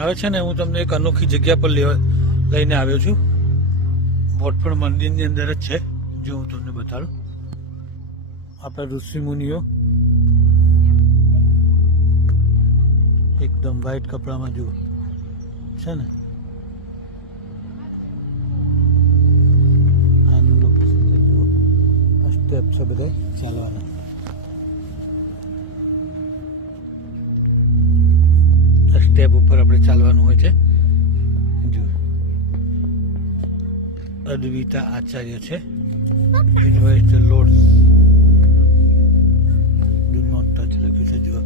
હવે છે ને હું તમને એક અનોખી જગ્યા પર લઈને આવ્યો છું. બોટ પણ મંદિરની અંદર જ છે. જો હું તમને બતાડું, આપણા ઋષિ મુનિઓ એકદમ વ્હાઈટ કપડામાં જુઓ છે ને. આનું લોકેશન જુઓ, આ સ્ટેપ છે બધા ચાલવાના. સ્ટેપ ઉપર આપણે ચાલવાનું હોય છે. જો અદ્વિતા આચાર્ય છે, invite the lord, do not touch લખ્યું છે. જો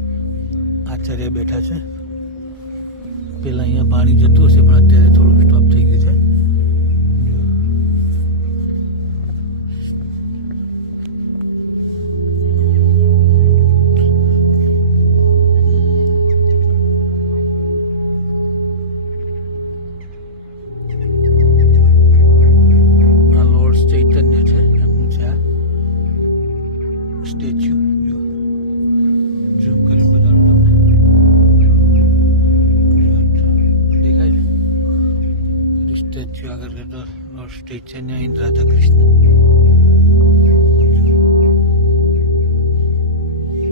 આચાર્ય બેઠા છે. પેલા અહીંયા પાણી જતું હશે પણ અત્યારે થોડું સ્ટોપ થઈ ગયું છે. ચૈતન્ય છે એમનું છે આ સ્ટેચ્યુ. જો ઝૂમ કરીને બતાડું તમને, દેખાય છે સ્ટેચ્યુ આગળ કરતો ચૈતન્ય ઇન રાધા કૃષ્ણ.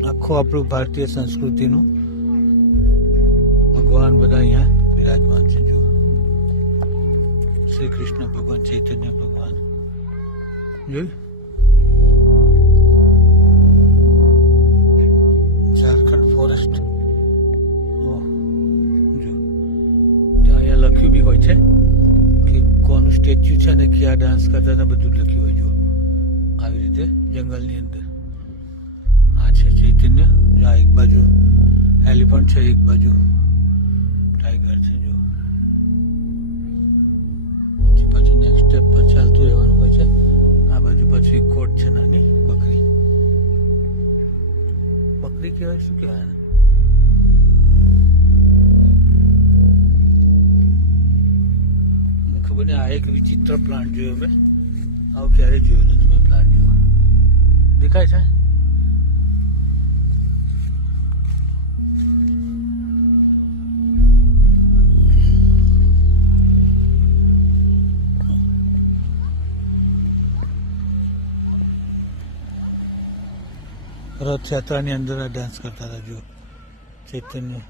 આખું આપણું ભારતીય સંસ્કૃતિનું ભગવાન બધા અહીંયા વિરાજમાન છે. જુઓ, શ્રી કૃષ્ણ ભગવાન, ચૈતન્ય ભગવાન. જોયું, ઝારખંડ ફોરેસ્ટ. જો ત્યાં અહીંયા લખ્યું બી હોય છે કે કોનું સ્ટેચ્યુ છે અને ક્યાં ડાન્સ કરતા હતા, બધું જ લખ્યું હોય. જો આવી રીતે જંગલની અંદર આ છે ચૈતન્ય. જો આ એક બાજુ એલિફન્ટ છે, એક બાજુ ટાઈગર છે. જો પછી નેક્સ્ટ સ્ટેપ પર ચાલતું રહેવાનું હોય છે. આ બાજુ પછી કોટ છે, નાની બકરી. બકરી કહેવાય, શું કહેવાય? ખબર નહીં. આ એક વિચિત્ર પ્લાન્ટ જોયો મેં, આવું ક્યારે જોયું નથી મેં. પ્લાન્ટ જોયો, દેખાય છે. રથયાત્રાની અંદર આ ડાન્સ કરતા હતા. જો ચૈતન્ય.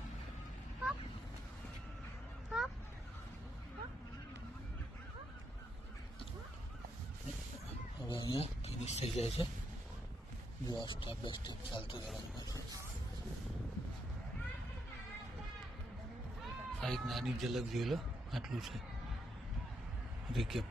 હવે અહીંયા ફિનિશ થઈ જાય છે. જો આ સ્ટેપ બાય સ્ટેપ ચાલતું રહેવાનું છે. આ એક નાની ઝલક જોઈ લો, આટલું છે રિકેપ.